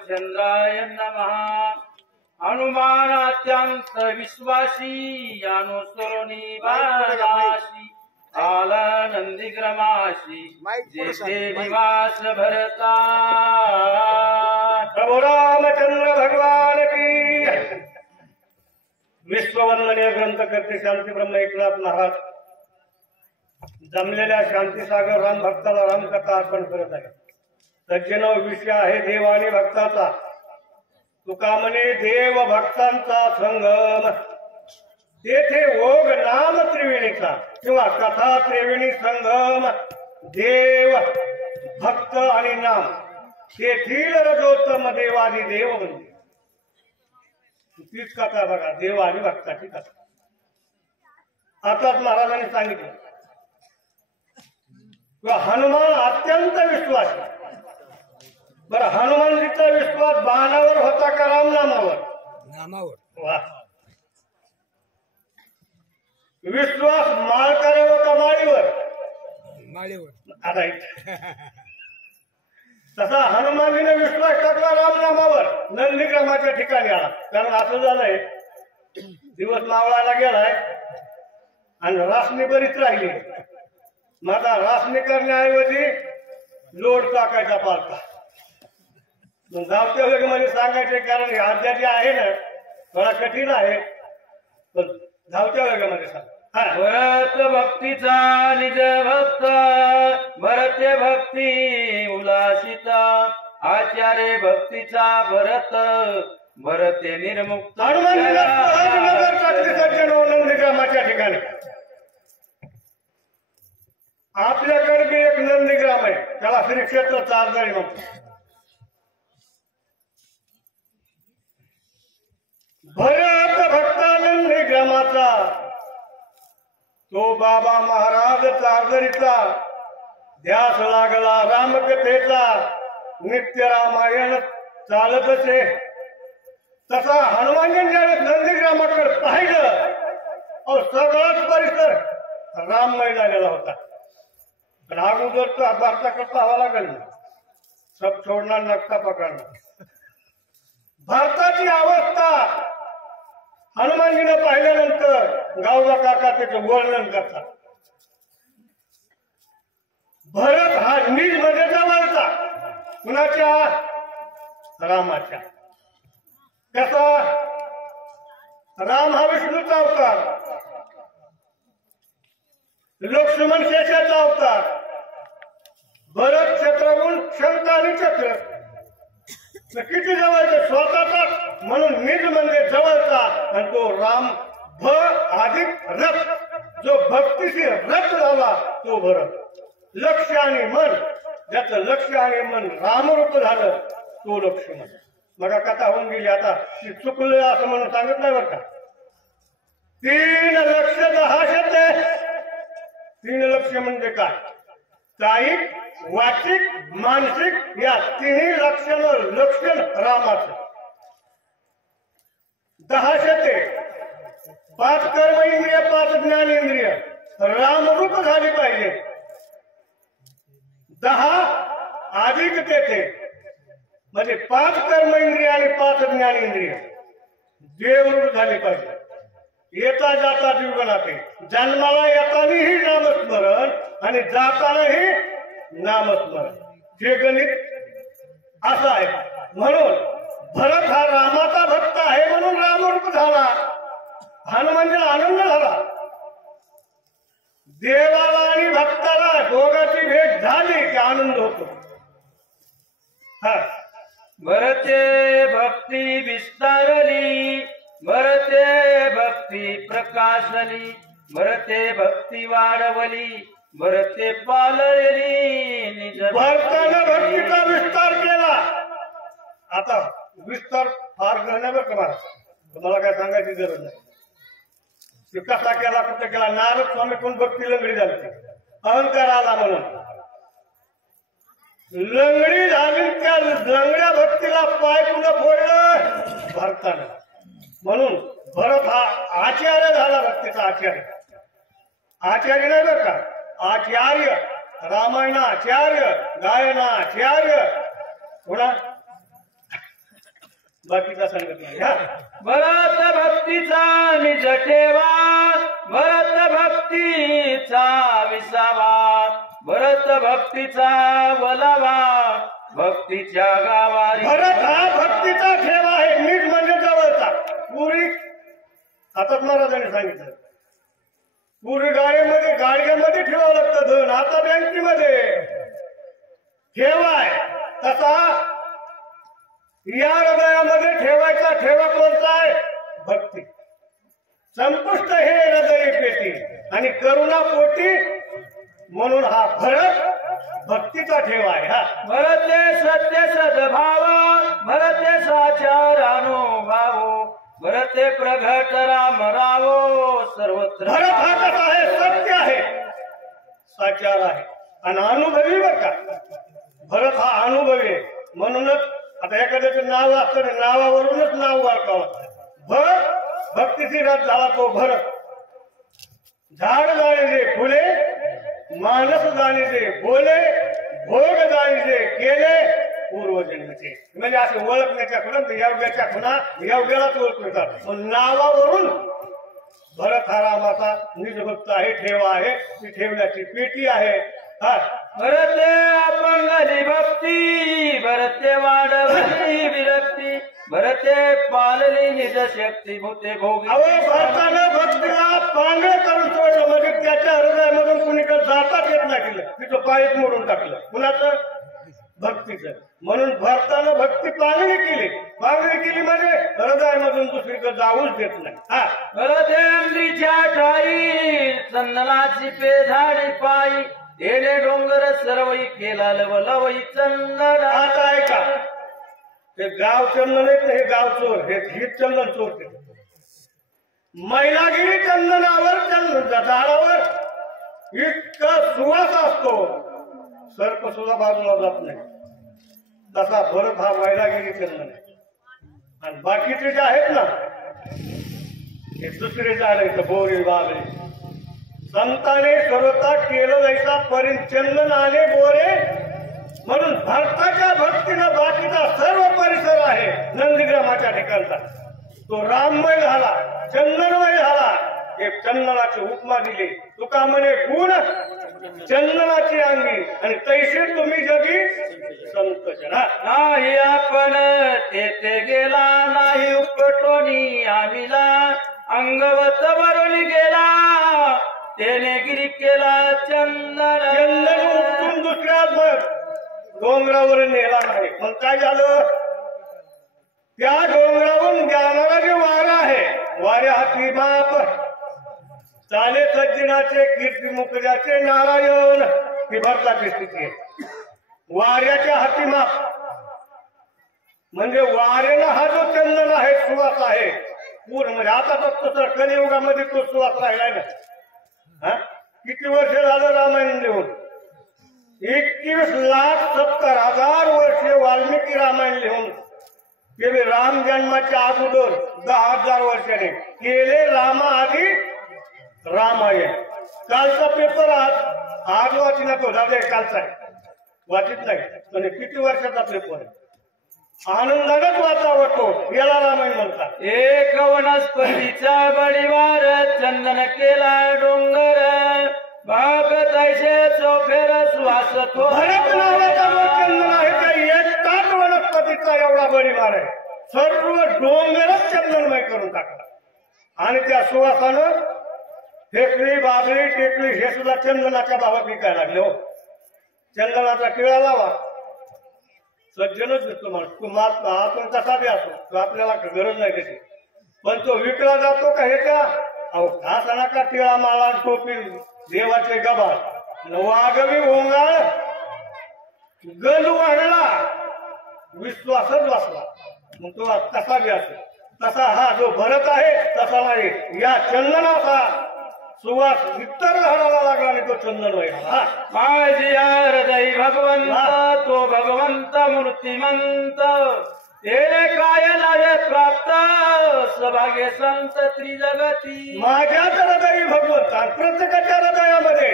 रामचंद्राय नमः। हनुमान अत्यंत विश्वासी अनुसरुनी बाणासी आला नंदीग्रामाशी जेथे निवास भरता। प्रभु रामचंद्र भगवान की। विश्ववंदनीय ग्रंथकर्ते शांती ब्रह्म एकनाथ महाराज जमलेल्या शांतीसागर राम भक्ताला रामकथा अर्पण करत आहे। सज्जनो विषय आहे देव आणि भक्ताचा। तुका म्हणे देव भक्तांचा संगम तेथे ओघ नाम त्रिवेणीचा किंवा कथा त्रिवेणी संगम देव भक्त आणि नाम तेथील रजोत्तम देवादी देव म्हणजे तीच कथा बघा देव आणि भक्ताची कथा। आताच महाराजांनी सांगितलं हनुमान अत्यंत विश्वासी। बरं हनुमानजीचा विश्वास बाणावर होता का रामनामावर? नामावर। वा विश्वास माळकऱ्यावर का माळीवर? माळीवर। आता तसा हनुमानजीने विश्वास टाकला रामनामावर नंदीग्रामाच्या ठिकाणी आला। कारण असं झालंय दिवस मावळायला गेलाय आणि रासनी बरीच राहिली। माझा रासनी करण्याऐवजी लोड टाकायचा पालता। धावत्या वेगमध्ये सांगायचे कारण आज्ञा जी आहे ना थोडा कठीण आहे पण धावत्या वेगामध्ये सांग। भरत भक्तीचा निज भक्त भरते भक्ती उल्हासिता आचार्य भक्तीचा भरत भरते निर्मुक्त। नंदीग्रामाच्या ठिकाणी आपल्याकडे बी एक नंदीग्राम आहे त्याला श्री क्षेत्र चारजणी म्हणतो। भरत भक्ता नंदीग्रामाचा तो बाबा महाराज चारजणीचा ध्यास लागला रामकथेचा नित्य रामायण चालत असे। तसा हनुमानजी ज्यावेळेस नंदीग्रामाकडे पाहिलं सगळाच परिसर राममय झालेला होता। पण अगोदर तो भारताकडे पाहावा लागेल ना सब छोडणार नक्का पकडणार। भारताची अवस्था हनुमानजीने पाहिल्यानंतर गावला काका त्याचं वर्णन करतात। भरत हा निज मध्ये जवळचा कुणाच्या? रामाच्या। कसा? राम हा विष्णूचा अवतार, लक्ष्मण शेषाचा अवतार, भरत शत्रुघ्न शंख आणि चक्र। किती जवळचा स्वतःचा म्हणून निज म्हणजे जवळचा आणि तो राम भ अधिक रथ जो भक्तीशी रथ झाला तो भरत। लक्ष आणि मन ज्याचं लक्ष आणि मन रामरूप झालं तो लक्ष्मण। मग कथा होऊन गेली आता चुकलं असं म्हणून सांगत नाही बरं का। 3 लक्ष 10 शब्द। 3 लक्ष म्हणजे काय? कायिक वाचिक मानसिक या तिन्ही लक्षण रामाचं। 10 शते 5 कर्म इंद्रिय 5 ज्ञानेंद्रिय रामरूप झाली पाहिजे। 10 अधिक तेथे म्हणजे 5 कर्म इंद्रिय आणि 5 ज्ञानेंद्रिय देवरूप झाली पाहिजे। येता जाता जीवनाते जन्माला येतानाही नामस्मरण आणि जातानाही नामस्मरण हे गणित असं आहे। म्हणून भरत हा रामाचा भक्त आहे म्हणून रामरूप झाला। हनुमानजीला आनंद झाला। देवाला आणि भक्ताला दोघांची भेट झाली की आनंद होतो। भरते भक्ती विस्तारली भरते भक्ती प्रकाशली भरते भक्ती वाढवली भरते पालयली निज। भरताने भक्तीचा विस्तार केला। आता विस्तार फार करण्यावर कमाल तुम्हाला काय सांगायची गरज नाही। कसा केला कुठे केला? नारद स्वामी कोण भक्ती लंगडी झाली अहंकार आला म्हणून लंगडी झाली। त्या लंगड्या भक्तीला पाय पुन्हा फोडलं भरताना। म्हणून भरत हा आचार्य झाला भक्तीचा आचार्य। आचार्य नाही बरं का आचार्य रामायणाचार्य गायनाचार्य पुन्हा बाकीचा सांगत नाही हा. भरत भक्तीचा निज ठेवा, भरत भक्तीचा विसावा, भरत भक्तीचा बोलावा, भक्तीच्या गावारी. भरत हा भक्तीचा ठेवा आहे, मीठ म्हणजे जवळचा. पूर्वी हातात महाराजांनी सांगितलं, पूर्वी गाडग्यामध्ये ठेवावं लागतं धन, आता बँकेमध्ये ठेवाय. तसा या हृदयामध्ये ठेवायचा ठेवा कोणता आहे? भक्ती. संपुष्ट हे हृदय पेटी आणि करुणा पोटी, म्हणून हा भरत भक्तीचा ठेवा आहे हा. भरते सत्य सद्भाव, भरते साचार अनुभाव, भरते प्रगट राम रावो सर्वत्र. भरत हा कसा आहे? सत्य आहे, साचार आहे आणि अनुभवी बर का. भरत हा अनुभवी आहे. म्हणूनच आता एखाद्याचं नाव असतं, नावावरूनच नाव वाढकावं. भक्तीची रात झाला तो भरत. झाड जाणीचे फुले, मानस जाणीचे बोले, भोग जाणीचे केले पूर्वजन्मचे. म्हणजे असे ओळखण्याच्या खुणा, योग्याच्या खुणा योग्यालाच ओळखतात. पण नावावरून भरत हा रामाचा निजभक्त आहे, ठेवा आहे, ती ठेवण्याची पेटी आहे हा. भरते अपंगली भक्ती, भरते वाढवली विरक्ती, भरते पालली निज शक्ती भूते भोगी. अहो, भरतानं भक्तीला पांगळ करून सोडलं, म्हणजे त्याच्या हृदयामधून कुणीकडे जाताच येत नाही केलं, तिथं पायच मोडून टाकलं. कुणाचं? भक्तीचं. म्हणून भरतानं भक्ती पांगळी केली म्हणजे हृदयामधून दुसरीकडे जाऊच देत नाही हा. भरते अंडीच्या ठाई, चंदनाची पेधाडी पायी, येणे डोंगर सर्वई केला लवलवई चंदन. आता ऐका, हे गाव चंदन आहेत ना, हे गाव चोर, हे चंदन चोर. मैलागिरी चंदनावर, झाडावर इतका सुवास असतो, सर्प सुद्धा बाजूला जात नाही. तसा भरत हा मैलागिरी चंदन आहे. आणि बाकीचे जे आहेत ना, हे दुसरे झाड आहेत, बोरे बाबरे. संताने सर्वता केलं जैसा परिचंदन आले बोरे. म्हणून भरताच्या भक्तीनं बाकीचा सर्व परिसर आहे नंदीग्रामाच्या ठिकाणचा तो राममय झाला, चंदनमय झाला. एक चंदनाची उपमा दिली, तुका म्हणे गुण चंदनाची अंगी आणि तैसे तुम्ही जगी संत जना. नाही आपण तेथे गेला, नाही उपटोनी आमिला, अंगवत वरून गेला, तेने गिरी केला चंदन. चंदन उपटून दुसऱ्या डोंगरावर नेला नाही. मग काय झालं? त्या डोंगरावरून जाणारा जे वारा आहे, वाऱ्या हाती बाप चाले सज्जनाचे कीर्ती मुखजाचे नारायण, ही भरताची स्थिती आहे. वाऱ्याच्या हाती माप म्हणजे वाऱ्याला हा जो चंदन आहे, सुवास आहे पूर्ण. म्हणजे आता फक्त सर कलियुगामध्ये तो सुवास राहिलाय ना. हा, किती वर्ष झालं रामायण लिहून? 21,70,000 वर्षे वाल्मिकी रामायण लिहून केले. राम जन्माच्या अगोदर 10,000 वर्षाने केले रामा आधी रामायण. कालचा पेपर आज वाची नको, जाऊ दे, कालचा आहे, वाचित नाही. पण किती वर्षाचा पेपर आहे, आनंदानेच वाचावतो, याला रामायण म्हणतात. एक वनस्पतीचा बळीवार, चंदन केला डोंगर, भाग तैसे चोफेर श्वास भरत नावाचा जो चंदन आहे, त्या एकटाच वनस्पतीचा एवढा बळीवार आहे. सर्व डोंगरच चंदनमय करून टाकला. आणि त्या सुवासानं फेकली, बाबरी, टेकली हे सुद्धा चंदनाच्या भावात विकायला लागले. हो, चंदनाचा टिळा लावा, सज्जनच दिसतो माणूस. तू महात्मा आपण कसा बी असो, तो आपल्याला गरज नाही त्याची. पण तो विकला जातो का? हे त्या घासणा का टिळा, माळा, टोपी, देवाचे गबाळ, वाघवी ओंगाळ, गल वाढला, विश्वासच वाचला. मग तो कसा बी असो. तसा हा जो भरत आहे तसा नाही. या चंदनाचा सुवास इतर झाडाला लागला आणि तो चंदन व्हायला. माझी हृदय भगवंत, तो भगवंत मूर्तिमंत, तेरे काय लागे प्राप्त, सभागे संत त्रिजगती. माझ्याच हृदयी भगवंत. प्रत्येकाच्या हृदयामध्ये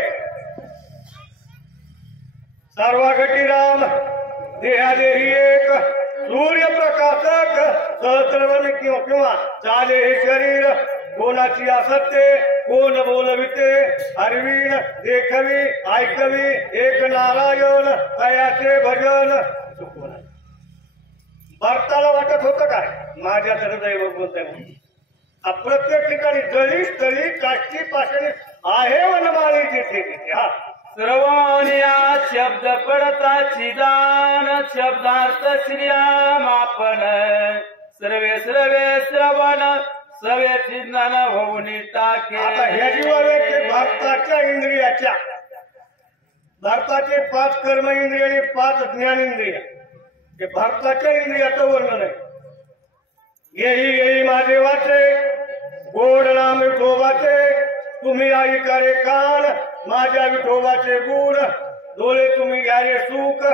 सर्वागती राम, देहादेही एक, सूर्यप्रकाशक सहस्रवर्णी किंवा चाले हे शरीर कोणाची असत्य कोण बोलविते हरवीन देखवी ऐकवी एक नारायण तयाचे भजन चुकवून भरताला वाटत होतं काय माझ्याकडे दैव बोलतंय म्हणून प्रत्येक ठिकाणी जळी स्थळी काष्टी पाषाणी आहे वनमाळी जिथे तिथे हा सर्वांया शब्द पडता चिदान शब्दार्थ श्रीराम आपण सर्वे सर्वे श्रवण सवे चिंतन होऊन टाके आता ह्या जीवावेत भारताच्या इंद्रियाच्या भारताचे 5 कर्म इंद्रिय आणि 5 ज्ञानेंद्रिय हे भारताच्या इंद्रियाचं वर्णन आहे येही येही माझे वाचे गोड नाम विठोबाचे तुम्ही ऐका रे कान माझ्या विठोबाचे गुण डोळे तुम्ही घ्या रे सुख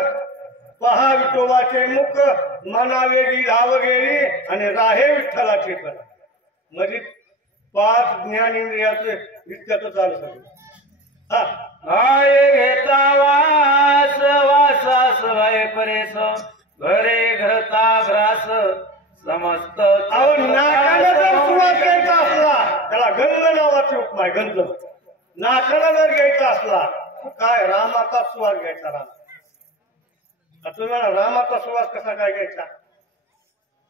पहा विठोबाचे मुख मनावेगी धावगेरी आणि राहे विठ्ठलाचे पण म्हणजे 5 ज्ञानेंद्रियाचे इतक्याचं चालू सगळं हा हाय घेता वास वासास वय परेस घरे घरता ग्रास समस्त अहो नाकाला जर सुवास घ्यायचा असला त्याला गंध नावाची उपमा आहे गंध नाकाला जर घ्यायचा असला काय रामाचा सुवास घ्यायचा तुम्हाला रामाचा सुवास कसा काय घ्यायचा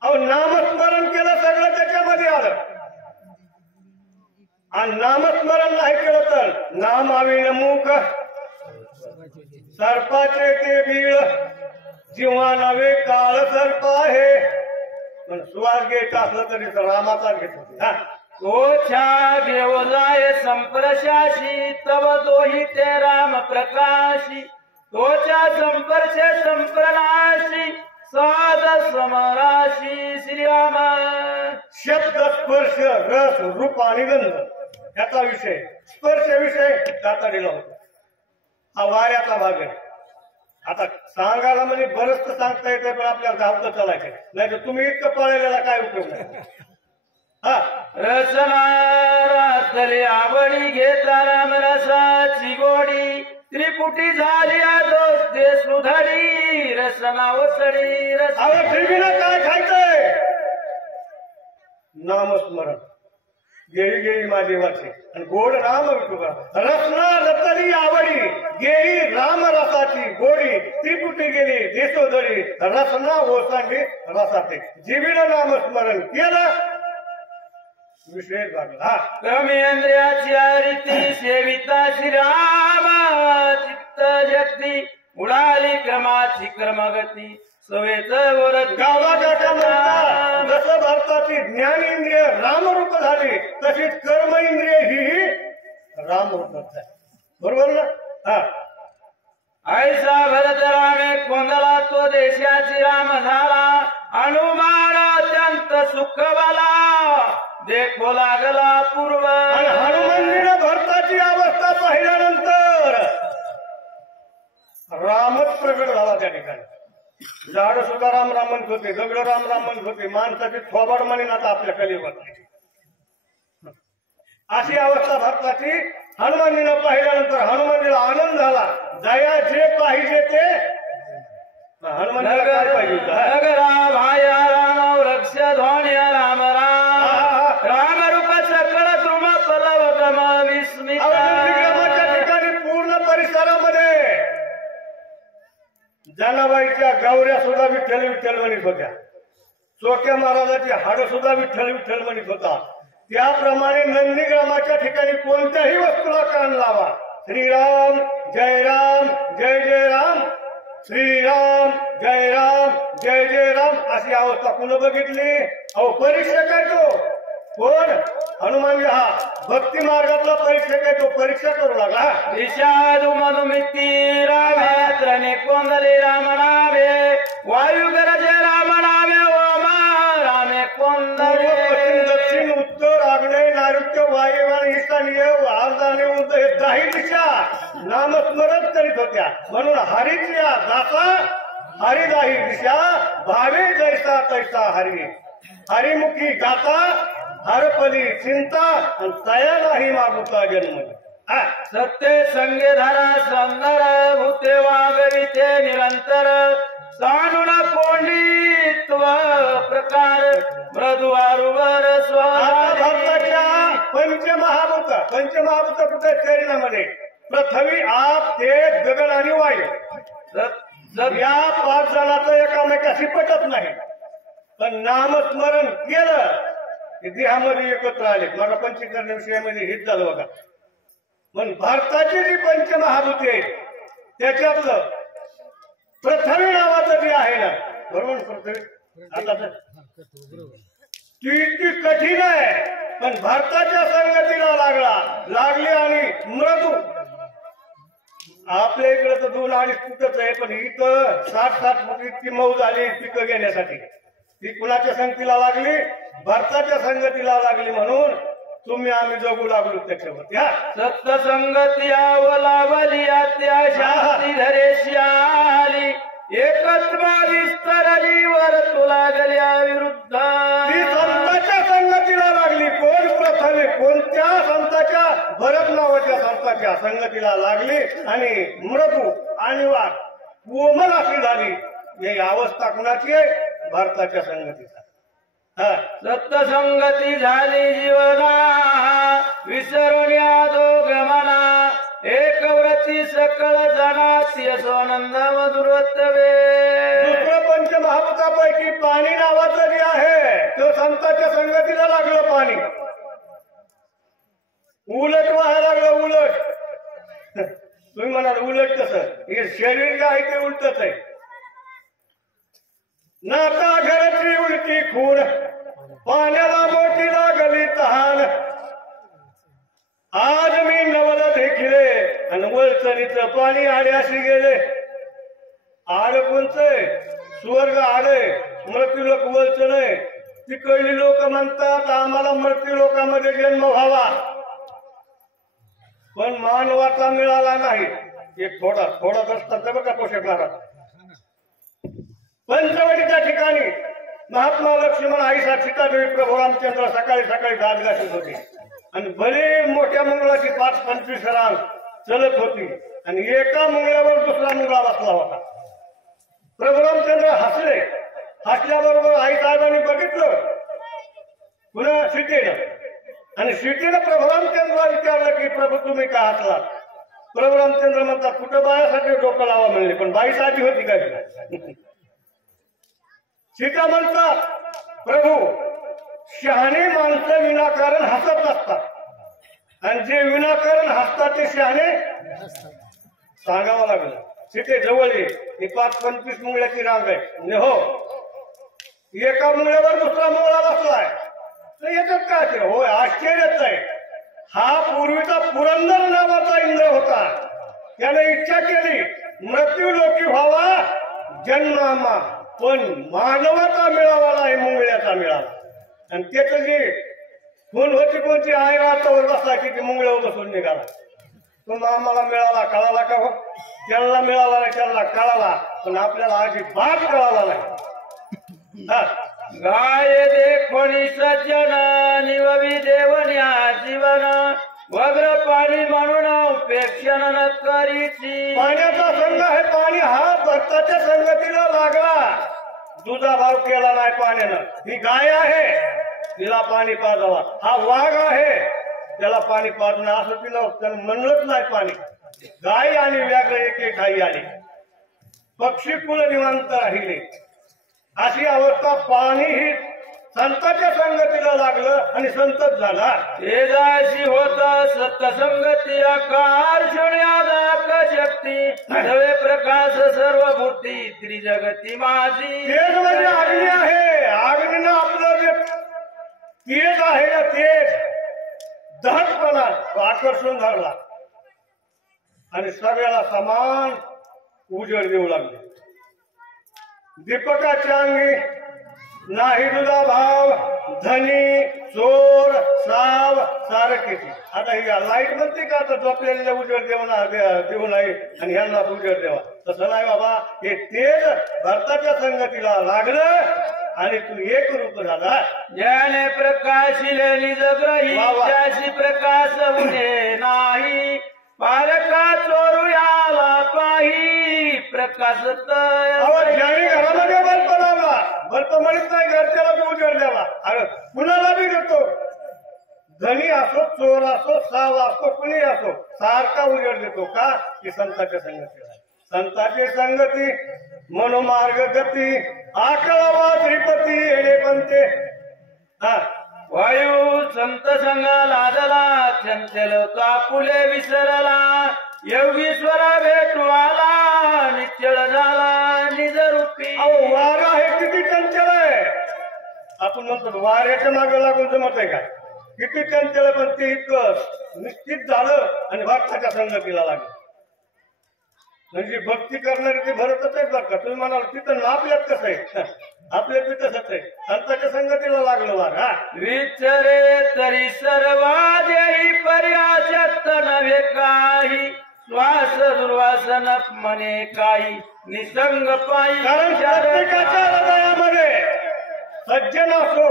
अहो नामस्मरण केलं सगळं त्याच्यामध्ये आलं आणि नामस्मरण नाही केलं तर नाम आविण मुख सर्पाचे ते बीळ जीवा नवे काळ सर्प आहे पण सुवास घ्यायचा असलं तरी रामाचा घेत होते हा तोच्या देवलाय संप्रशाशी तव दोही ते राम प्रकाशी तोच्या संपर्श संप्रणाशी साध समराशी श्रीराम शब्द स्पर्श रस रूप आणि गंध याचा विषय स्पर्श विषय दाताडीला होता हा वाऱ्याचा भाग आहे आता सांगायला म्हणजे बरंच सांगता येतं पण आपल्याला धावतं चालायचं नाही तर तुम्ही इतकं पळलेला काय उपयोग नाही हा रसना रातली आवडी घेता राम रसाची गोडी त्रिपुटी झाली दोष दे सुधडी रसना वसडी रस ठेवीला काय खायचंय नामस्मरण गेली गेली माझी वाचे आणि गोड राम विठोबा रसना रतली आवडी गेली राम रसाची गोडी त्रिपुटी गेली देशोधरी रसना ओसांडी रसाचे जीवीला नामस्मरण केलं विशेष लागला हा कर्मेंद्रियाची रीती सेविता श्रीराम चित्त जगती उडाली क्रमाची कर्मगती सवेच वरत गावाच्या म्हणतात जसं भारताची ज्ञानेंद्रिय रामरूप झाली तशीच कर्म इंद्रिय ही रामरूप झाली बरोबर ना हा ऐसा भरत रामे कोंदला तो देशाची राम झाला हनुमान अत्यंत सुखवाला देखो लागला पूर्व आणि हनुमानजीने भारताची अवस्था पाहिल्यानंतर रामच प्रगट झाला त्या ठिकाणी झाड सुद्धा राम राम म्हणत होते दगड राम राम म्हणत होते माणसाची थोबाड म्हणून आता आपल्या कलीवर अशी अवस्था भारताची हनुमानजीनं पाहिल्यानंतर हनुमानजीला आनंद झाला दया जे पाहिजे ते हनुमानजीला काय पाहिजे नगरा भाया राम रक्ष ध्वन्य राम राम राम रूप सकळ तुम पलव गम विस्मित नंदीग्रामाच्या ठिकाणी पूर्ण परिसरामध्ये जनाबाईच्या गौऱ्या सुद्धा विठ्ठल विठ्ठल म्हणत होत्या चोक्या महाराजाची हाड सुद्धा विठ्ठल विठ्ठल म्हणत होता त्याप्रमाणे नंदीग्रामाच्या ठिकाणी कोणत्याही वस्तूला कान लावा श्रीराम जय राम जय जय राम श्रीराम जय राम अशी अवस्था कुणा बघितली अहो परीक्षक आहे तो कोण हनुमानजी हा भक्ती मार्गातला परीक्षक आहे तो परीक्षा करू लागला विषादु मधुमिती रामे कोंदले राम नावे वायू गरजे राम नावे ओमा रामे कोंदले पश्चिम दक्षिण उत्तर आग्नेय नैऋत्य वायव्य ईशान्य आर्धान्य उर्ध हे 10 दिशा नामस्मरण करीत होत्या म्हणून हरिच्या दासा हरिदाही दिशा भावे जैसा तैसा हरी हरिमुखी गाता हरपली चिंता तया नाही मागुता जन्म सत्य संगे धरा सुंदर भूते वागविते निरंतर सानुना कोंडी द्वारुवर आता भारताच्या स्वराज्य पंचमहाभूत कुठे शरीरामध्ये पृथ्वी आप तेज गगन आणि वायू या 5 जणांचं एकामेकाशी पटत नाही पण नामस्मरण केलं की देहामध्ये एकत्र आले. मला पंचीकरण विषयामध्ये हेच झालं बघा. पण भारताची जी पंचमहाभूती आहेत त्याच्यातलं पृथ्वी नावाचं जे आहे ना, बरोबर पृथ्वी आता ती इतकी कठीण आहे पण भारताच्या संगतीला लागली आणि मृदू. आपल्या इकडे तर 2-2.5 फुटच आहे पण इथं 7-7 फूट इतकी मऊ झाली पिकं घेण्यासाठी. ती कुणाच्या संगतीला लागली? भारताच्या संगतीला लागली म्हणून तुम्ही आम्ही जगू लागलो त्याच्यावरती. सत्संगती आवलावली त्या शांती धरेशी आली एकत्व विस्तरली वर तुला गल्या विरुद्ध. ती संतांच्या संगतीला लागली. कोण? पृथ्वी. कोणत्या संताच्या? भरत नावाच्या संताच्या संगतीला लागली आणि मृदू आणि वाघ कोमल अशी झाली. ही अवस्था कुणाची आहे? भारताच्या संगतीचा. सत्संगती झाली जीवना विसरून या दोघमना एकव्रती सकळ जनाती सोनंद मधुरत्वे. दुसरं पंचमहाभूतापैकी पाणी नावाचं जे आहे तो संतांच्या संगतीला लागलं. पाणी उलट व्हायला लागलं. उलट तुम्ही म्हणाल उलट कसं? हे शरीर जे आहे ते उलटच आहे. नाता घराची उलटी खून पाण्याला मोठी लागली तहान. आज मी नवल देखिले आणि वळचणीचं पाणी आड्याशी गेले. आड कोणचंय? स्वर्ग आडय. मृत्यू लोक वळचण आहे. तिकडली लोक म्हणतात आम्हाला मृत्यू लोकांमध्ये जन्म व्हावा पण मानवाचा मिळाला नाही. एक थोडाच असतात बघा पोषक महाराज. पंचवटीच्या ठिकाणी महात्मा लक्ष्मण आईसा सीतादेवी प्रभू रामचंद्र सकाळी दाद घासत होते आणि भले मोठ्या मंगळाची 5-25 रांग चलत होती आणि एका मंगळावर दुसरा मंगळा बसला होता. प्रभू रामचंद्र हसले. हसल्याबरोबर आई साहेबांनी बघितलं पुन्हा सीतेनं आणि सीतेनं प्रभू रामचंद्रला विचारलं की प्रभू तुम्ही का हसला? प्रभू रामचंद्र म्हणतात कुठं बायासाठी डोकं लावा म्हणले पण बाई साधी होती काय? सीता म्हणतात प्रभू शहाणे माणसं विनाकारण हसत नसतात आणि जे विनाकारण हसतात ते शहाणे सांगावं लागलं. सीते जवळ ये. 5-25 मुंगळ्याची रांग आहे. हो एका मुंगळ्यावर दुसरा मुंगळा बसलाय तर याच्यात काय ते? होय आश्चर्यच आहे. हा पूर्वीचा पुरंदर नावाचा इंद्र होता. त्याने इच्छा केली मृत्यू लोकी व्हावा जन्मामा पण मानवाचा मिळावा नाही मुंगळ्याचा मिळाला. आणि त्याचं जे खून होती कोणती आई रातावर बसला की मुंगळ्यावर बसून निघाला. तो आम्हाला मिळाला कळाला का? हो त्यांना मिळाला नाही त्यांना कळाला पण आपल्याला अजिबात कळाला नाही. गाय देखोनी सज्जन निववी देवन्या जीवन वग्र पाणी म्हणून उपेक्षण न करीची. पाण्याचा संघ आहे. पाणी हा भक्ताच्या संगतीला लागला. दुधा भाव केला नाही पाण्यानं. ही गाय आहे तिला पाणी पाजावा. हा वाघ आहे त्याला पाणी पाजणं असं तिला त्यानं म्हणलंच नाही पाणी. गाय आणि व्याघ्र एक गायी आली. पक्षी कुल निवांत राहिले. अशी अवस्था पाणी ही संतांच्या संगतीला लागलं आणि संतच झाला. तेजाशी होत सत्संगती आकार शून्यादाक शक्ती नवे प्रकाश सर्व मूर्ती त्रिजगती माझी. तेज म्हणजे अग्नी आहे. अग्नीनं आपलं जे तेज आहे ना तेज दहटपणा आकर्षण धरला आणि सगळ्याला समान उजेड देऊ लागले. दीपकाच्या अंगी नाही दुधा भाव धनी चोर साव सारखीची. आता ही लाईट म्हणते का तर झोपलेल्या उजेड देऊ नये आणि ह्यांना उजेड देवा तसं नाही बाबा. हे तेज भारताच्या संगतीला लागलं आणि तू एक रूप झाला. ज्याने प्रकाशिले निजग्रही त्याशी प्रकाश उदे नाही पारका चोरुयाला पाही प्रकाशत अहो ज्याने घरामध्ये बल्ब लावला बल्ब म्हणत नाही घरच्याला बी उजेड द्यावा अरे कुणाला बी देतो धनी असो चोर असो साव असो कुणी असो सारखा उजेड देतो का की संतांच्या संगतीला संतांची संगती मनोमार्ग गती आकळावा श्रीपती येणे पंते हा वायू संत संग लादला चंचल कापुले विसरला योगीश्वरा भेटू आला निश्चळ झाला निज रूपी अहो वारा हे किती चंचल आहे आपण म्हणतो वाऱ्याच्या मागे लागून जमत आहे काय किती चंचल पण ते इतकं निश्चित झालं आणि भक्ताच्या संगतीला लागलं म्हणजे भक्ती करणारी ते भरतच आहे बरं का तुम्ही म्हणाल तिथं आपल्यात कसं आहे आपल्या बी तसंच आहे संतांच्या संगतीला लागलं वार हा विचरे तरी सर्वादेही पर्याशक्त नव्हे काही श्वास दुर्वासन मने काही निसंग पायी कारण प्रत्येकाच्या हृदयामध्ये सज्जन असो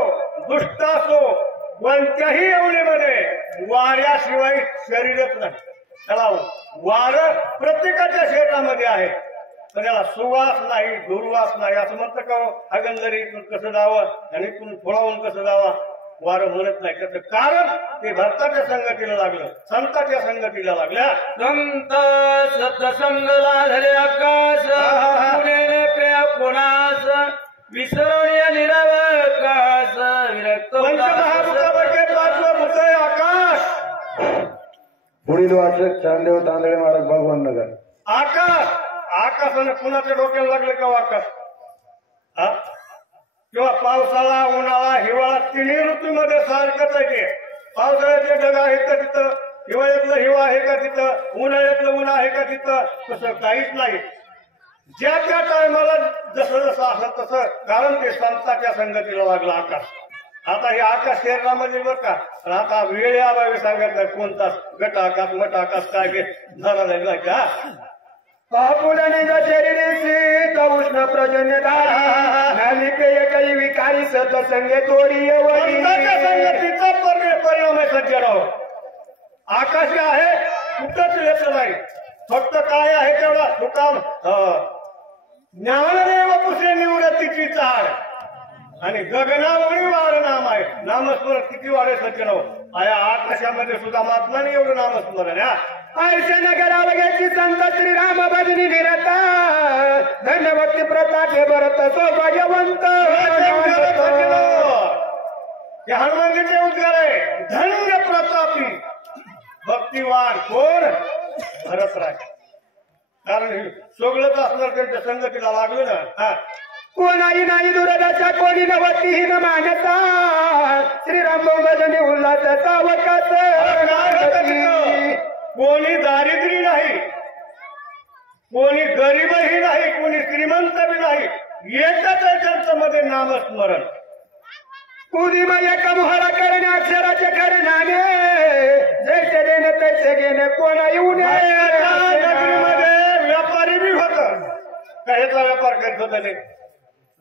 दुष्ट असो कोणत्याही येवणीमध्ये वाऱ्याशिवाय शरीरच नाही त्याला वार प्रत्येकाच्या शरीरामध्ये आहे पण त्याला सुवास नाही दुर्वास नाही असं म्हणतं का अगंदरी कसं जावं आणि इथून फोळावून कसं जावं वार म्हणत नाही त्याचं कारण ते भरताच्या संगतीला लागलं संतांच्या संगतीला लागल्या संत सत्संग लाधले आकाश पुणे प्रिय कोणास विसरण्य निरवकाश विरक्त पंचमहाभूतापैकी पाचवं भूत आहे आकाश पुढील वाचक चांदेव तांदळे महाराज भगवान नगर आकाश आकाशानं कुणाच्या डोक्याला लागलं का आकाश हा किंवा पावसाळा उन्हाळा हिवाळा तिन्ही ऋतूमध्ये सारखंच आहे ते पावसाळ्याचे ढग आहेत का तिथं हिवाळ्यातलं हिवा आहे का तिथं उन्हाळ्यातलं ऊन आहे का तिथं तसं काहीच नाही ज्या त्या टायमाला जसं जसं असं तसं कारण ते संतांच्या संगतीला लागलं आकाश आता हे आकाश शरीरामध्ये बरं का पण आता वेळेअभावी सांगत नाही कोणता गट आकाश मट आकाश काय घे धरा जाईल का पापुलनिज शरीरी उष्ण प्रजन्य नालिके काही विकारी सतसंगे तोरी संतांच्या संगतीचा परिणाम आहे सज्जराव आकाश आहे कुठंच येत नाही फक्त काय आहे तेवढा तुकाम ज्ञानदेव पुसे निवृत्तीची चाड आणि गगनावरी वार नाम आहे नामस्मरण किती वाढे सज्जनाव आया आकाशामध्ये सुद्धा महात्मा नाही एवढं नामस्मरण आयुष्य नगरावग्याची संत श्रीराम भजनी निरता धन्य भक्ती प्रतापे भरत सौभाग्यवंत हनुमानजीचे उद्गार आहे धन्य प्रतापी भक्तिवान कोण भरतराय कारण सोगलत असणार त्यांच्या संगतीला लागलं ना कोणाही नाही दुरदशा कोणी नवती न मानता श्रीराम भजनी उल्हासाचा वकात कोणी दारिद्र्य नाही कोणी गरीबही नाही कोणी श्रीमंत बी नाही येतच आहे त्यांचं मध्ये नामस्मरण उदिमा एका मोहरा करणे अक्षराचे खरे नाणे जैसे देणे तैसे घेणे कोणा येऊ नगरीमध्ये व्यापारी बी होत काहीचा व्यापार करत होते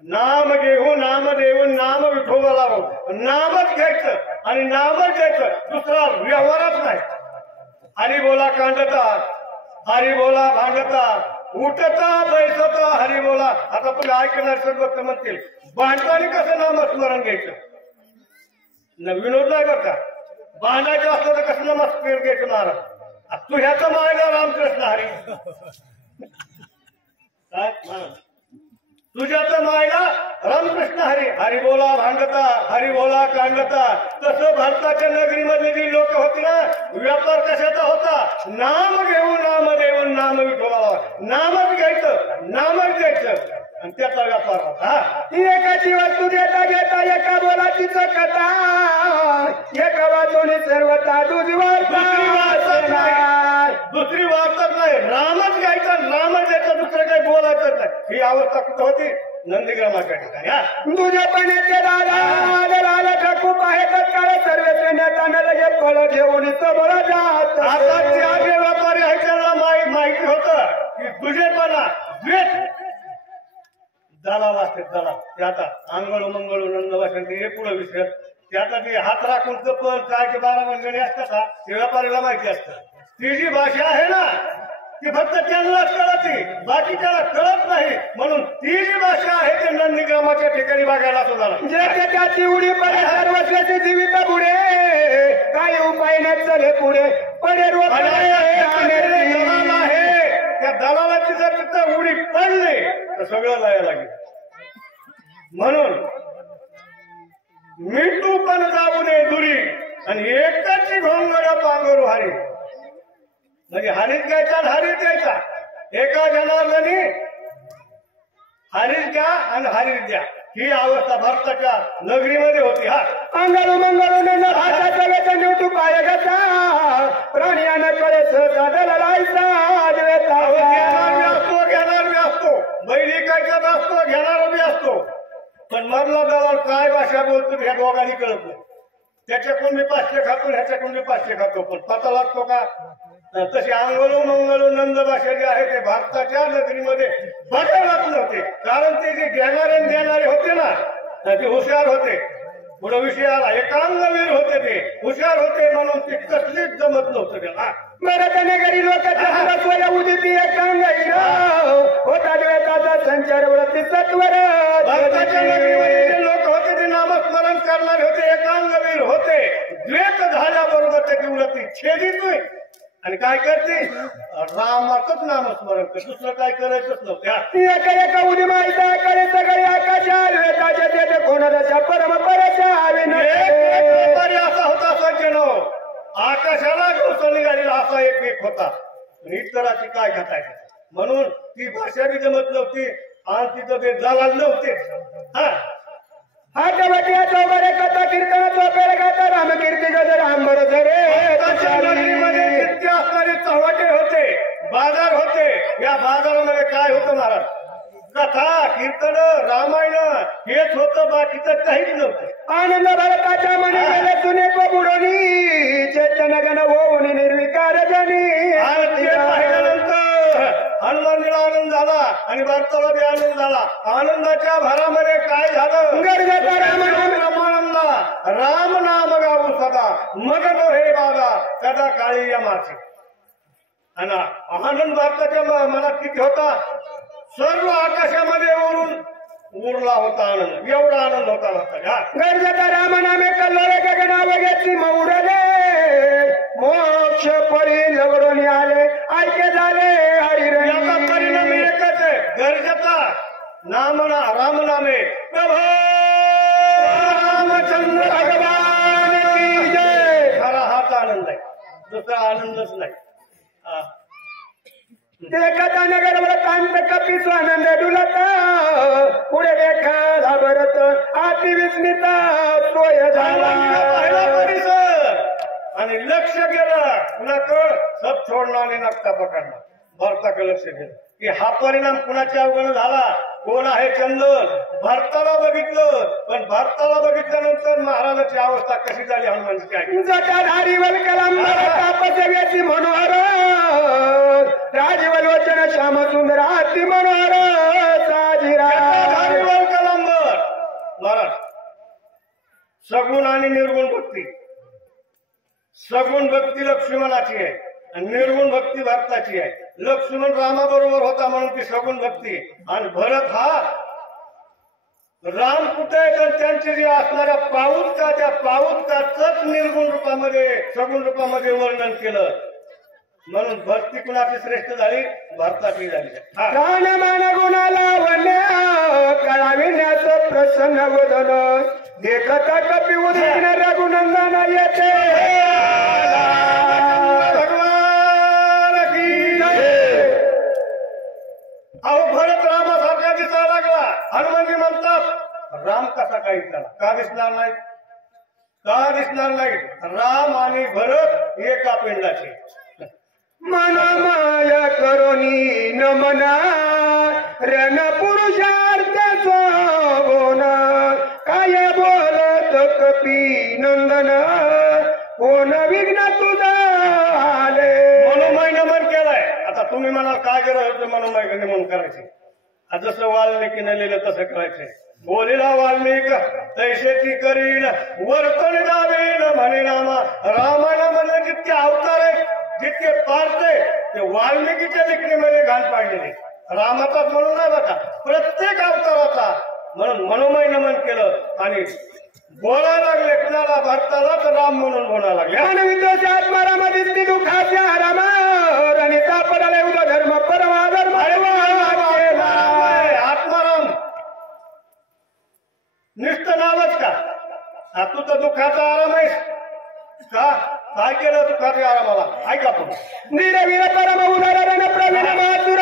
नाम घेऊ नाम देऊन नाम विठोबा लावू नामच घ्यायचं आणि नामच घ्यायचं दुसरा व्यवहारच नाही हरी बोला कांडता हरी बोला भांडता उठता बैसता हरी बोला आता पुढे ऐकणार सर्व म्हणतील भांडताना कसं नामस्मरण घ्यायचं विनोद नाही बरं का भांडायचं असलं तर कसं नामस्मरण घ्यायचं महाराज तू ह्याचा मायला रामकृष्ण हरी तुझ्याच मायला रामकृष्ण हरी हरी बोला भांडता हरी बोला कांडता तसं भारताच्या नगरीमध्ये जी लोक होती ना व्यापार कशाचा होता नाम घेऊन नाम देऊन नाम विठोबा नामच घ्यायचं नामच घ्यायचं आणि त्याचा व्यापार होता एकाची वस्तू देता घेता एका बोलाची कथा एका वाचवणे सर्वता दुसरी वाचत नाही रामच घ्यायचं नामच घ्यायचं दुसरं काही बोलायचं नाही ही अवस्था कुठं होती नंदीग्रामाच्या ठिकाणी तुझ्या पण्याचे दादा ठाकूप आहे तत्काळ सर्व सैन्यात लगे फळ घेऊन सबळ जात आता त्या जे व्यापारी आहे त्यांना माहिती होतं की तुझेपणा द्वेष दलाल असते दलाल ते आता आंगळ मंगळ नंद वाचन हे पुढे विषय ते आता ते हात राखून कपल काय ते 12 मंडळी असतात ते व्यापारीला माहिती असतं ती जी भाषा आहे ना ती फक्त त्यांनाच कळते, बाकीच्याला कळत नाही. म्हणून ती जी भाषा आहे ते नंदीग्रामाच्या ठिकाणी बघायला सुद्धा जे त्याची उडी पडे सर्वस्वाचे जीवित बुडे, काही उपाय न चले पुढे पडे रोग दलाल आहे, त्या दलालाची जर तिथं उडी पडली तर सगळं जायला लागेल. म्हणून मिठू पण जाऊ नये दुरी आणि एकाची घोंगड पांघरू हारी. म्हणजे हारीत घ्यायचा आणि हारीत द्यायचा. एका जनार्दनी हारीत घ्या आणि हारीत द्या, ही अवस्था भारताच्या नगरीमध्ये होती. हा अंगारू मंगळून भाषा जगाचा नेटू पाय घाचा, प्राण्यानं कळे सहजा लायचा घेणार बी असतो, बैली कायच्यात असतो, घेणार बी असतो. पण मधला दलाल काय भाषा बोलतो ह्या दोघांनी कळत नाही. त्याच्याकडून मी 500 खातो, ह्याच्याकडून मी 500 खातो, पण पता लागतो का? तशी अंगलू मंगलू नंद भाषा जी आहे ते भारताच्या नगरीमध्ये बदलत नव्हते. कारण ते जे घेणारे देणारे होते ना ते हुशार होते. पुढे विषय आला, एकांगवीर होते, ते हुशार होते म्हणून ते कसलीच जमत नव्हतं त्याला. मरत नगरी लोकांच्या उदिती एकांगवीर होता द्वेताचा संचार वृत्ती सत्वर. भारताच्या नगरीमध्ये जे लोक होते ते नामस्मरण करणारे होते, एकांगवीर होते. द्वेत झाल्याबरोबर त्याची वृत्ती छेदित होईल आणि काय करते रामाचंच नामस्मरण करते, दुसरं काय करायचंच नव्हतं. एका उडी माहिती कडे सगळे आकाशाच्या कोणाच्या परंपरेच्या असा होता संचनो, आकाशाला गोष्ट निघालेला असा एक होता. इतराची काय घटायचं. म्हणून ती भाषा बी जमत नव्हती आणि तिथं ते दलाल नव्हते. हातवटिया चौबारे कथा कीर्तन चौपेर गाता रामकीर्ती गज राम नगरीमध्ये जितके असणारे चव्हाटे होते, बाजार होते. या बाजारामध्ये काय होतं महाराज? कथा कीर्तन रामायण हेच होतं, बाकीचं काहीच नव्हतं. आनंद भरताच्या मनी गेले सुने को बुडोनी चैतन्य गण होऊन निर्विकार जनी. पाहिल्यानंतर हनुमानजीला आनंद झाला आणि भरताला बी आनंद झाला. आनंदाच्या भरामध्ये काय झालं? गरजेचा राम नाम गाऊ सदा मग हे बाबा सदा काळी या मासे. आणि आनंद भारताच्या मनात किती होता? सर्व आकाशामध्ये उरला होता आनंद. एवढा आनंद होता गरजेचा राम नामे कल्लोळे गगनावगेची मौरले मोक्ष परी जवळून आले ऐके झाले याचा परिणाम एकच आहे. गरजेचा राम नामे रामचंद्र भगवान की जय. खरा हाच आनंद आहे, दुसरा आनंदच नाही. देखता नगरवर कांत कपी स्वानंद डुलता पुढे देखा भरत आती विस्मिता सोय झाला. परिसर आणि लक्ष गेलं कुणाकड सब सोडणार आणि नकटा पकडणार. भरताकडे लक्ष गेलं की हा परिणाम कुणाच्या अवघड झाला. कोण आहे चंदन? भरताला बघितलं, पण भरताला बघितल्यानंतर महाराजाची अवस्था कशी झाली हनुमानची आहे. जटाधारीवल कलम तापसव्याची मनोहर राजीवल वचन श्याम सुंदर अति मनोहर जटाधारीवल कलंबर. महाराज सगुण आणि निर्गुण भक्ती. सगुण भक्ती लक्ष्मणाची आहे आणि निर्गुण भक्ती भरताची आहे. लक्ष्मण रामाबरोबर होता म्हणून ती सगुण भक्ती. आणि भरत हा राम कुठे आहे तर त्यांचे जे असणाऱ्या पाऊसका त्या पाऊसकाच निर्गुण रूपामध्ये सगुण रूपामध्ये वर्णन केलं. म्हणून भक्ती कुणाची श्रेष्ठ झाली? भरताची झाली. गान मान गुणाला वन्या कळाविण्याचं प्रसन्न वदन देखता कपी उदयन रघुनंदन येते भगवान की जय. अहो भरत रामासारखा दिसायला लागला. हनुमानजी म्हणतात राम कसा काही दिसला? का दिसणार नाही? का दिसणार नाही? राम आणि भरत एका पिंडाचे. मन माया करोनी नमना रण पुरुषार्थ सोन काय बोलत कपी नंदन कोण विघ्न तुझा आले. मनोमय नमन केलाय. आता तुम्ही म्हणाल काय करायचं? मनोमय नमन करायचे. जसं वाल्मिकीने लिहिलं तसं करायचंय. बोलिला वाल्मिक तैसेची करीन वर्तन दावेन म्हणे रामा. रामायणामध्ये जितके अवतार आहेत जितके पारते ते वाल्मिकीच्या लेखणीमध्ये घाण पाडलेले. रामाचाच म्हणून नाही बघा, प्रत्येक अवताराचा म्हणून मनोमय नमन केलं आणि बोलायला लागले कुणाला भरताला तर राम म्हणून बोलायला लागले. ज्ञानविद्याच्या आत्मारामध्ये दुःखाच्या आरामावर आणि सापडाले उदा धर्म परमाधर्म आत्माराम निष्ठ नावच का? तू तर दुःखाचा आराम आहेस का? काय केलं दुःखाच्या आरामाला? ऐका आपण निरवीर परम उदाहरण प्रवीण महासुर